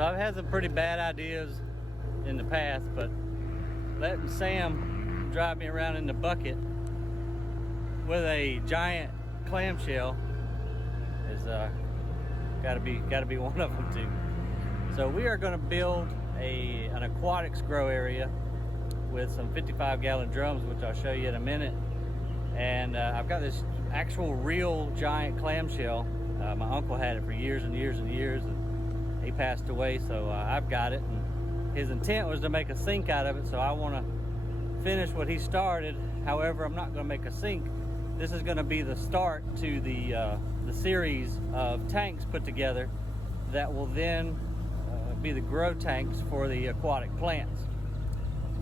So I've had some pretty bad ideas in the past, but letting Sam drive me around in the bucket with a giant clamshell is gotta be one of them too. So we are going to build an aquatics grow area with some 55-gallon drums, which I'll show you in a minute. And I've got this actual real giant clamshell. My uncle had it for years and years and years, and he passed away, so I've got it. And his intent was to make a sink out of it, so I want to finish what he started. However, I'm not going to make a sink. This is going to be the start to the series of tanks put together that will then be the grow tanks for the aquatic plants.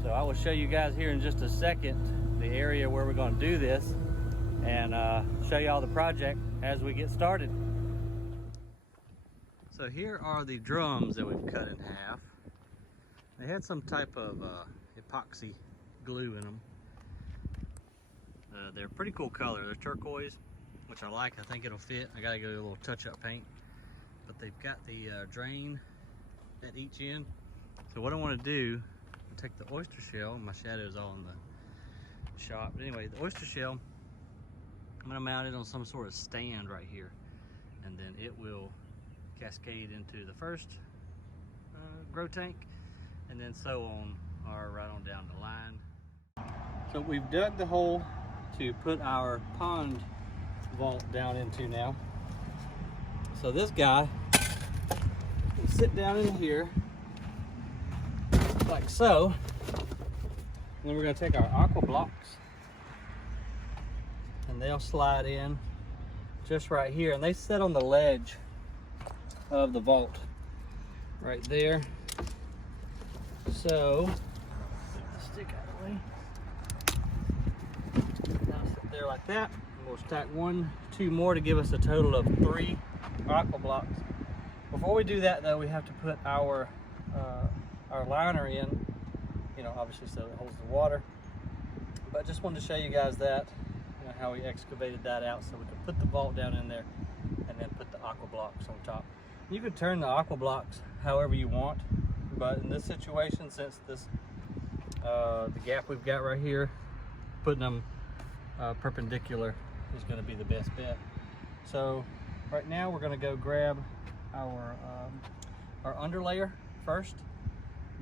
So I will show you guys here in just a second the area where we're going to do this, and show you all the project as we get started. So here are the drums that we've cut in half. They had some type of epoxy glue in them. They're pretty cool color. They're turquoise, which I like. I think it'll fit. I gotta go a little touch-up paint. But they've got the drain at each end. So what I want to do, I'll take the oyster shell. My shadow's all in the shop. But anyway, the oyster shell, I'm gonna mount it on some sort of stand right here, and then it will cascade into the first grow tank, and then so on, or right on down the line. So we've dug the hole to put our pond vault down into now. So this guy will sit down in here like so, and then we're going to take our aqua blocks and they'll slide in just right here, and they sit on the ledge of the vault right there. So stick out of the way. Now sit there like that. We'll stack 1, 2 more to give us a total of 3 aqua blocks. Before we do that though, we have to put our liner in, you know, obviously so it holds the water. But just wanted to show you guys that, you know, how we excavated that out so we could put the vault down in there and then put the aqua blocks on top. You could turn the aqua blocks however you want, but in this situation, since this the gap we've got right here, putting them perpendicular is going to be the best bet. So right now we're going to go grab our underlayer first,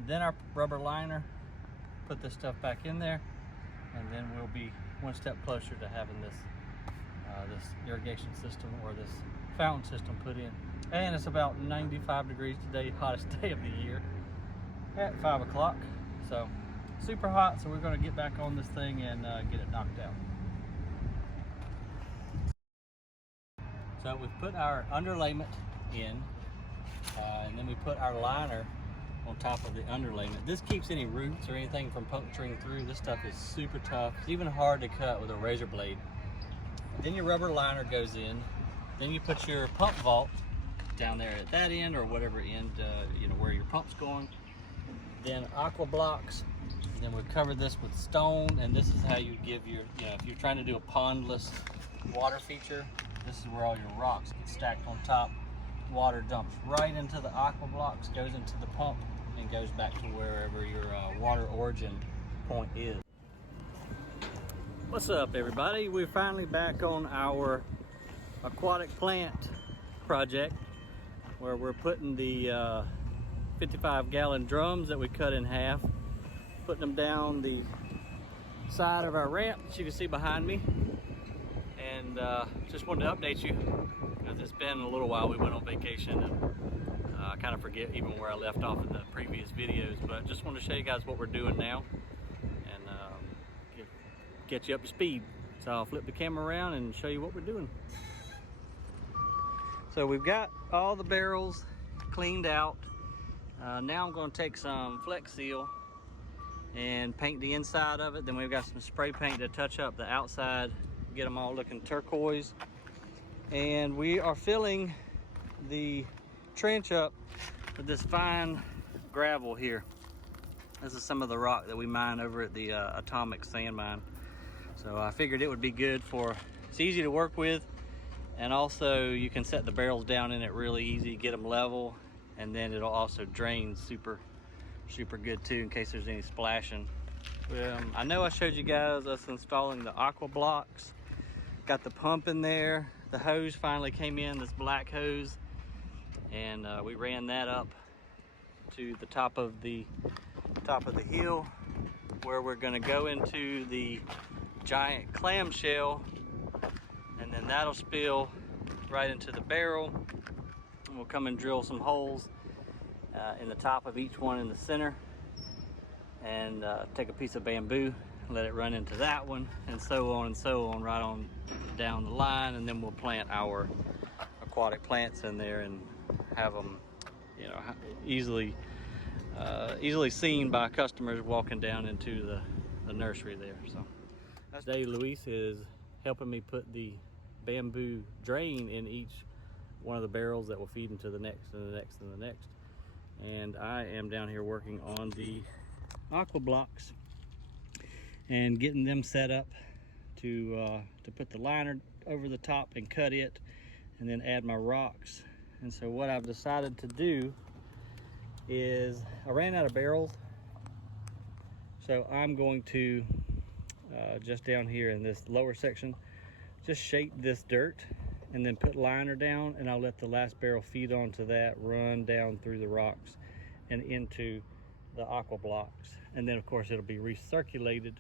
then our rubber liner, put this stuff back in there, and then we'll be one step closer to having this this irrigation system or this fountain system put in. And it's about 95 degrees today, hottest day of the year at 5 o'clock. So super hot, so we're going to get back on this thing and get it knocked out. So we've put our underlayment in, and then we put our liner on top of the underlayment. This keeps any roots or anything from puncturing through. This stuff is super tough. It's even hard to cut with a razor blade. Then your rubber liner goes in. Then you put your pump vault down there at that end, or whatever end, you know, where your pump's going. Then aqua blocks. And then we've covered this with stone, and this is how you give your, you know, if you're trying to do a pondless water feature, this is where all your rocks get stacked on top. Water dumps right into the aqua blocks, goes into the pump, and goes back to wherever your water origin point is. What's up, everybody? We're finally back on our aquatic plant project, where we're putting the 55-gallon drums that we cut in half, putting them down the side of our ramp that you can see behind me. And just wanted to update you, because it's been a little while. We went on vacation, and I kind of forget even where I left off in the previous videos, but just want to show you guys what we're doing now and get you up to speed. So I'll flip the camera around and show you what we're doing. So we've got all the barrels cleaned out. Now I'm going to take some Flex Seal and paint the inside of it. Then we've got some spray paint to touch up the outside, get them all looking turquoise. And we are filling the trench up with this fine gravel here. This is some of the rock that we mine over at the Atomic Sand Mine. So I figured it would be good for, it's easy to work with, and also you can set the barrels down in it really easy, get them level, and then it'll also drain super good too in case there's any splashing. I know I showed you guys us installing the aqua blocks. Got the pump in there. The hose finally came in, this black hose, and we ran that up to the top of the hill where we're going to go into the giant clamshell, and then that'll spill right into the barrel, and we'll come and drill some holes in the top of each one in the center, and take a piece of bamboo, let it run into that one, and so on right on down the line, and then we'll plant our aquatic plants in there and have them, you know, easily seen by customers walking down into the nursery there. So today Luis is helping me put the bamboo drain in each one of the barrels that will feed into the next and the next and the next, and I am down here working on the aqua blocks and getting them set up to put the liner over the top and cut it, and then add my rocks. And so what I've decided to do is I ran out of barrels, so I'm going to just down here in this lower section just shape this dirt and then put liner down, and I'll let the last barrel feed onto that, run down through the rocks and into the aqua blocks, and then of course it'll be recirculated.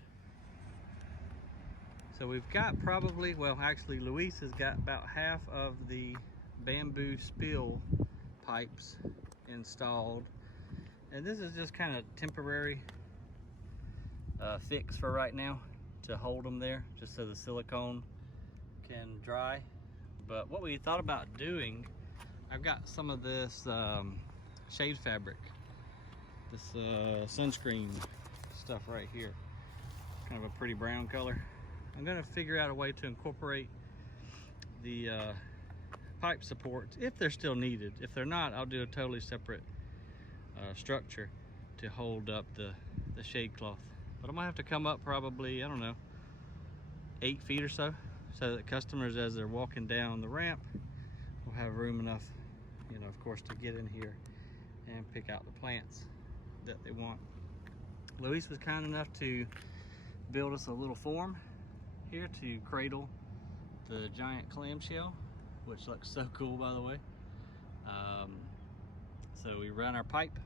So we've got probably, well actually Luis has got about half of the bamboo spill pipes installed, and this is just kind of temporary fix for right now to hold them there, just so the silicone can dry. But what we thought about doing, I've got some of this shade fabric, this sunscreen stuff right here, kind of a pretty brown color. I'm gonna figure out a way to incorporate the pipe supports if they're still needed. If they're not, I'll do a totally separate structure to hold up the shade cloth. But I'm gonna have to come up probably, I don't know, 8 feet or so that customers, as they're walking down the ramp, will have room enough, you know, of course, to get in here and pick out the plants that they want. Luis was kind enough to build us a little form here to cradle the giant clamshell, which looks so cool, by the way. So we run our pipe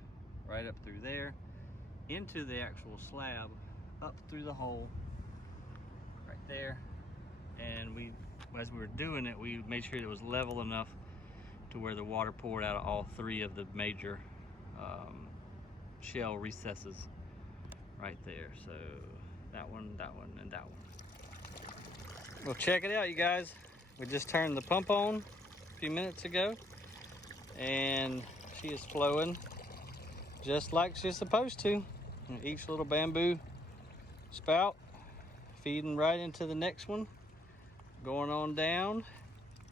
right up through there into the actual slab, up through the hole right there, and as we were doing it, we made sure it was level enough to where the water poured out of all 3 of the major shell recesses right there. So that one, and that one. Well, check it out, you guys. We just turned the pump on a few minutes ago, and she is flowing just like she's supposed to. And each little bamboo spout feeding right into the next one, going on down.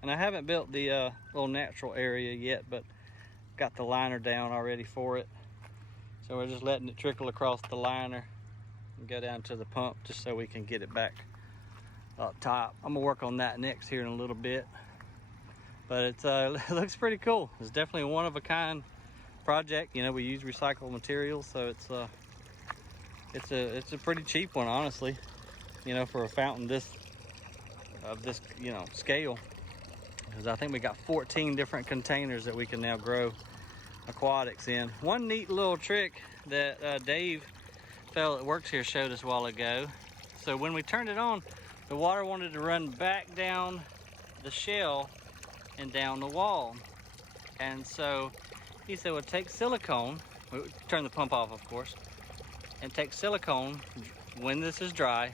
And I haven't built the little natural area yet, but got the liner down already for it. So we're just letting it trickle across the liner and go down to the pump just so we can get it back up top. I'm gonna work on that next here in a little bit, but it looks pretty cool. It's definitely a one-of-a-kind project. You know, we use recycled materials, so it's a pretty cheap one, honestly, you know, for a fountain of this you know scale, because I think we got 14 different containers that we can now grow aquatics in. One neat little trick that Dave, fellow that works here, showed us a while ago. So when we turned it on, the water wanted to run back down the shell and down the wall. And so he said, well, take silicone, turn the pump off, of course, and take silicone when this is dry,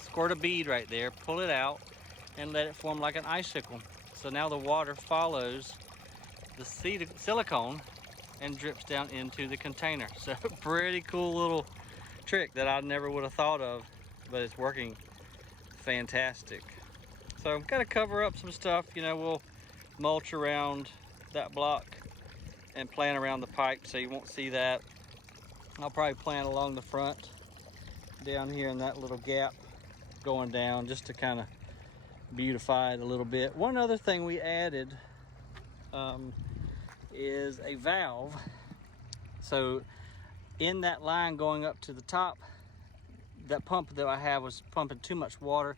squirt a bead right there, pull it out, and let it form like an icicle. So now the water follows the silicone and drips down into the container. So pretty cool little trick that I never would have thought of, but it's working fantastic. So I've got to cover up some stuff. You know, we'll mulch around that block and plant around the pipe so you won't see that. I'll probably plant along the front down here in that little gap going down, just to kind of beautify it a little bit. One other thing we added is a valve. So in that line going up to the top, that pump that I have was pumping too much water.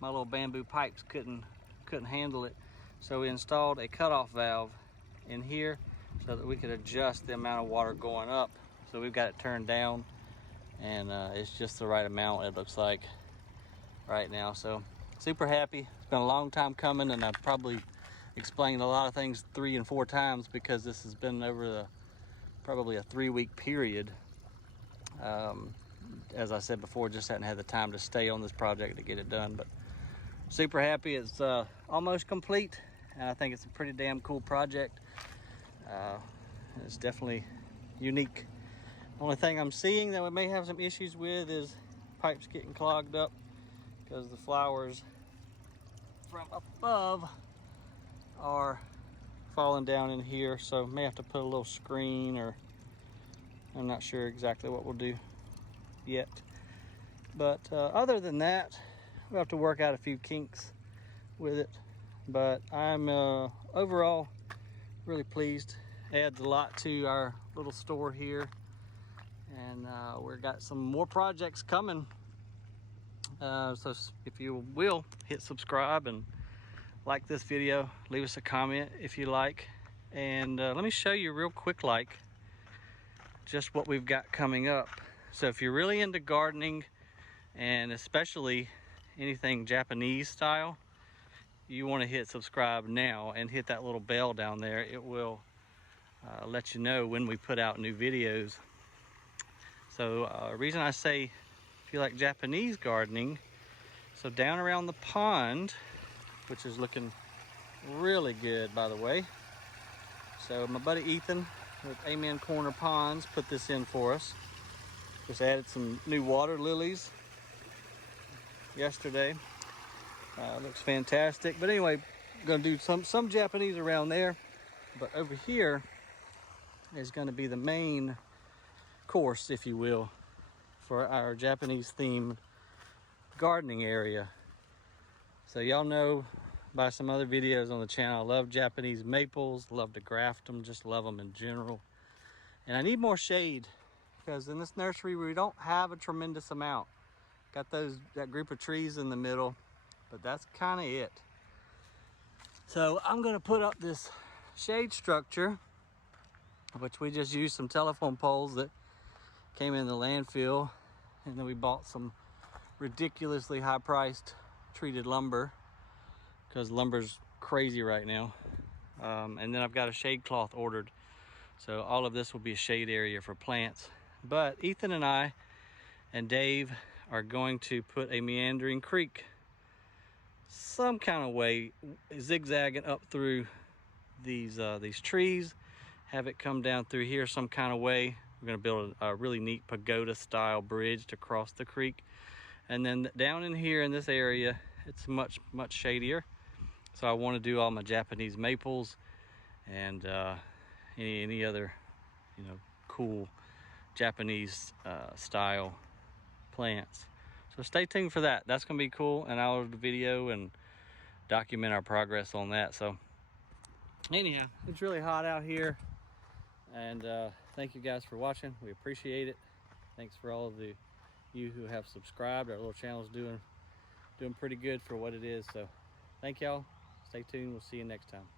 My little bamboo pipes couldn't handle it. So we installed a cutoff valve in here so that we could adjust the amount of water going up. So we've got it turned down, and it's just the right amount, it looks like right now. So super happy. It's been a long time coming, and I've probably explained a lot of things 3 and 4 times because this has been over probably a 3-week period. As I said before, just hadn't had the time to stay on this project to get it done, but super happy. It's almost complete, and I think it's a pretty damn cool project. It's definitely unique. Only thing I'm seeing that we may have some issues with is pipes getting clogged up because the flowers from above are falling down in here, so may have to put a little screen, or I'm not sure exactly what we'll do yet. But other than that, we'll have to work out a few kinks with it, but I'm overall really pleased. Adds a lot to our little store here, and we've got some more projects coming. So if you will, hit subscribe and like this video, leave us a comment if you like, and let me show you real quick just what we've got coming up. So if you're really into gardening, and especially anything Japanese style, you want to hit subscribe now and hit that little bell down there. It will let you know when we put out new videos. So reason I say if you like Japanese gardening, so down around the pond, which is looking really good, by the way. So my buddy Ethan with Amen Corner Ponds put this in for us. Just added some new water lilies yesterday. Looks fantastic. But anyway, gonna do some Japanese around there, but over here is going to be the main course, if you will, for our Japanese themed gardening area. So y'all know by some other videos on the channel, I love Japanese maples, love to graft them, just love them in general. And I need more shade because in this nursery we don't have a tremendous amount. Got that group of trees in the middle, but that's kind of it. So I'm going to put up this shade structure, which we just used some telephone poles that came in the landfill, and then we bought some ridiculously high priced treated lumber because lumber's crazy right now. And then I've got a shade cloth ordered, so all of this will be a shade area for plants. But Ethan and I and Dave are going to put a meandering creek some kind of way, zigzagging up through these trees, have it come down through here some kind of way. We're going to build a really neat pagoda style bridge to cross the creek, and then down in here in this area it's much shadier. So I want to do all my Japanese maples and any other cool Japanese style plants. So stay tuned for that. That's gonna be cool, and I'll do a video and document our progress on that. So anyhow, it's really hot out here, and thank you guys for watching. We appreciate it. Thanks for all of you who have subscribed. Our little channel's doing pretty good for what it is. So thank y'all. Stay tuned. We'll see you next time.